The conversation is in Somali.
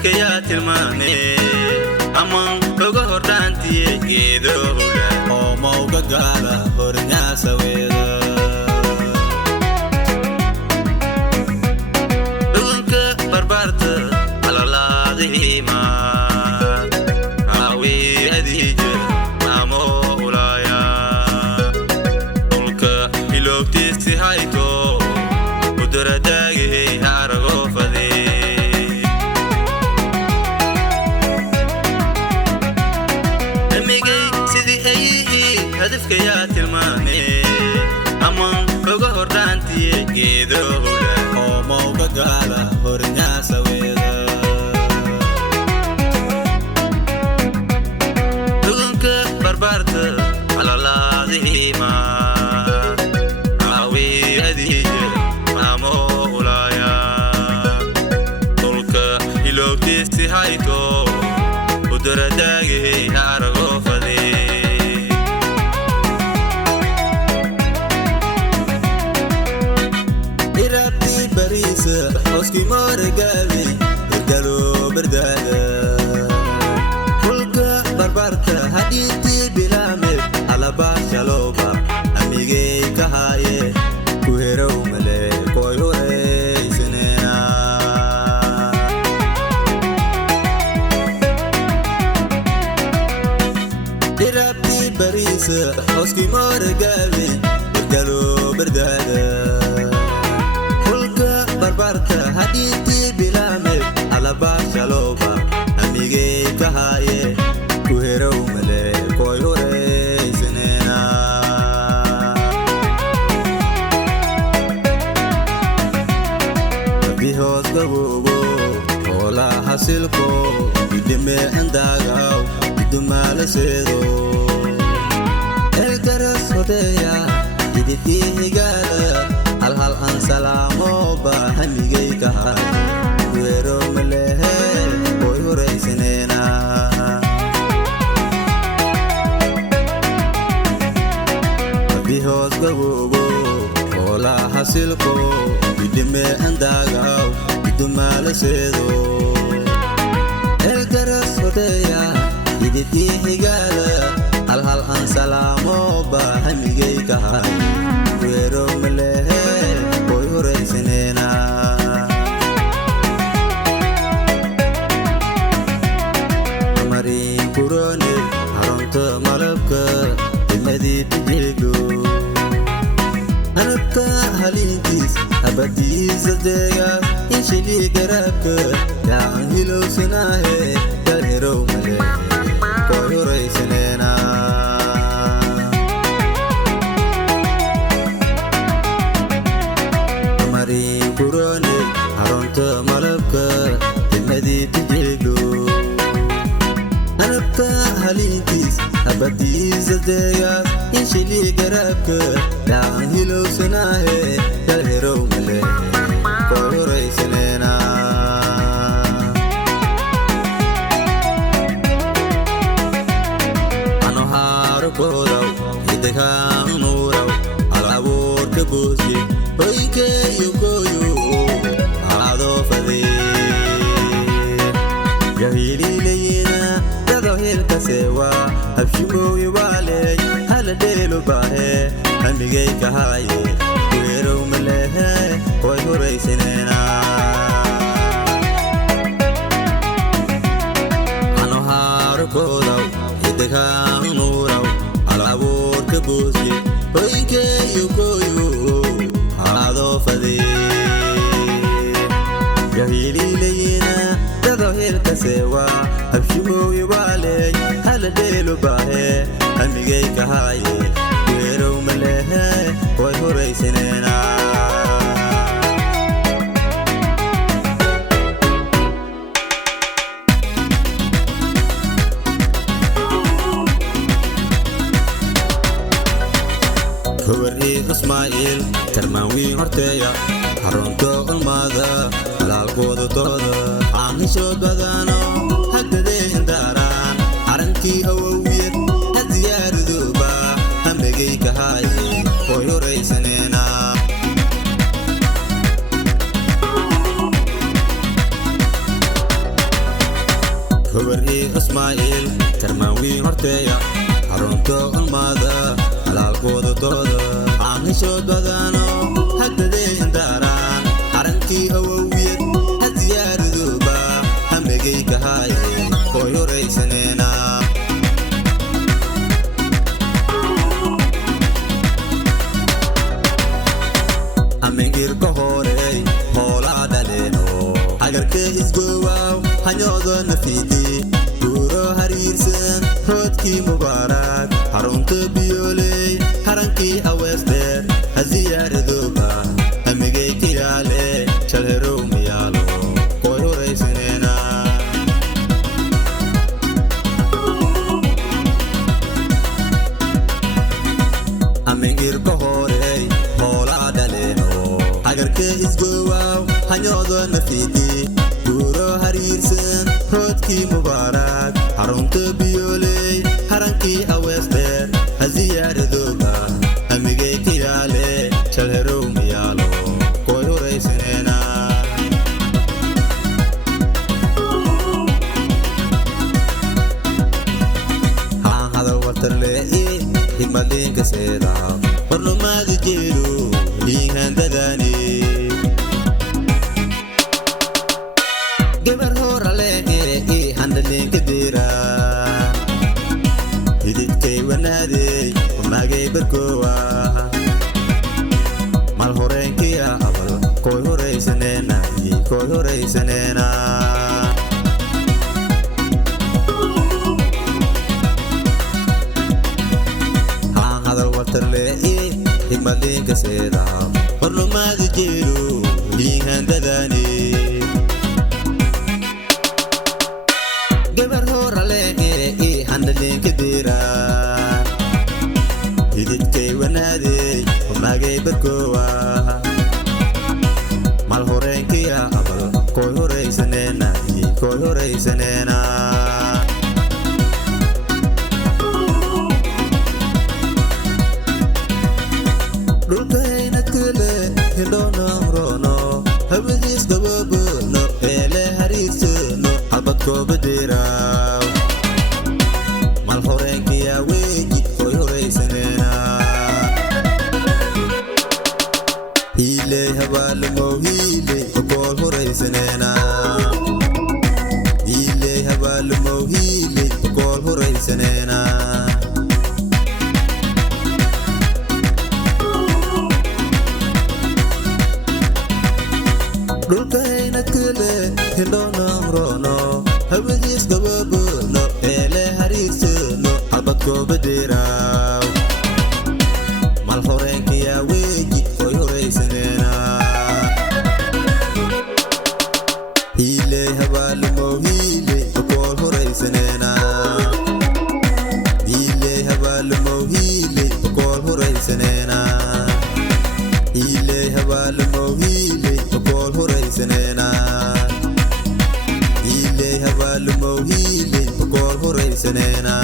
هدفك يا تلمامي أمان لوغا هردانتي جيدولا oo mawga gaala hornyaasa weeda لغنك بربارت على لاغيما هاوي أديج مولايا قلك إلوكتيستي هايكو قدر داقي هارغو فدي هدفك يا تلمامي أمان لوغا هردانتي جيدولا oo mawga gaala hornyaasa weeda لغنك بربارت على لاغيما هاوي أديج مولايا قلك إلوكتيستي هايكو قدر داقي هارغو فدي حسكي مورقابي يرقلو بردادا حلقة بربارتا هديتي بلامل على باشا لوبا أميجي كهاي كوهيرو ملي كوي هوري سنينا إرابتي باريس حسكي مورقابي يرقلو بردادا بربارتا هديتي بلامل على باشا لوبا أميجي كهاي كوهيرو ملي كوي هوري سنينا بيهوز قبوبو ولا حسيلكو يدمي عنداقاو يدمى لسيدو الكرس هديا يدتيه قالا hal an salamo ba hamigay kahay weero malehe oy horeysinena bihos gabobo ola hasilko bidime andagaw bidumala sedo el garas hodeya iditi higala hal an salamo ba hamigay kahay weero malehe سنينا مري كوروني هرمت ملبك المدي تجيلو أنا بتاهلينتيس أبدي زدقا إنشلي قرابك يا عنهلو سناهي يالهرو ملي كوري سنينا كوروني هرمت ملبك المدي تجيلو أنا بتاهلينتيس أبدي زدقا إنشلي قرابك يا عنهلو سناهي يالهرو ملي كوري سنينا أنا هاركو دو إدكا نورو على بورك بوسي ويكي يكويو هادو فذي جهيلي لينا تظهر كسوا هبشمو يوالي هل ديلو باهي هميجي كهاي ويرو مليه ويهو ريسنينا أنا هاركو دو إدكا نورو على بورك بوسي ويكي يكويو هادو فذي جهيلي لينا تظهر كسوا هبشمو يوالي هل ديلو باهي هميجي كهاي ويرو مليه ويهو ريسنينا هوري إسماعيل ترماوي هرتيا هرونتو الماذا لالقود تودا عانشو بدانو هكذا داران عرنتي أوويت هزيار دوبا همبقي كهاي ويو ريسنينا Ismail Tarmawi horteya Harunto almada Alaalkooda dooda aan heshood badano haddadee indaaraan arankii awowiyad hadiyaaradooba hamegay kahaaye hooy horaysaneena amengirka horey hoolaa dhaleeno agarkee isgoowaw hanyoodo nafiidi guuro hariirsan hoodkii mubaarak harunta biyooley harankii aweesdheer haziyaaradooba hamigay kiyaale shalherow miyaalo hooy horaysaneena amengirka horey hoolaa dhaleeno agarkee isgoowaw hanyoodo nafiidi guuro hariirsan hoodkii mubaarak harunta biyooley harankii aweesdheer haziyaaradooba hamigay kiyaale shalherow miyaalo hooy horaysaneena haan hadal wartarlee'i higmadliinka seeda barnumaadi jeedo liinhandadaani gabar horalee'i handaliinka deera hididkay wanaadey wamaagay barkoowa mal horeenkiya abal kooy horaysaneena kooy horaysaneena haan hadal wartarlee'i higmadliinka seeda barnumaadi jeedo liinhandadaani gabar horalee'i handaliinka deera hididkay wanaadey wamaagay barkoowa mal horeenkiya abal kooy horaysaneena kooy horaysaneena dhulkayna kale hindhoonamrono hawadiis gababono eele hariirsano habadkooba deeraaw mal horeenkiya weeji hooy horaysaneena hiiley habaalimow hiiley okool horaysaneena hiiley habaalimow hiiley okool horaysaneena dhulkayna kale hindhoonamrono hawadiis gababono eele hariirsano habadkooba deeraaw mal horeenkiya weeji hooy horaysaneena hiiley habaalimow hiiley okool horaysaneena hiiley habaalimow hiiley okool horaysaneena hiiley habaalimow hiiley okool horaysaneena hiiley habaalimow hiiley okool horaysaneena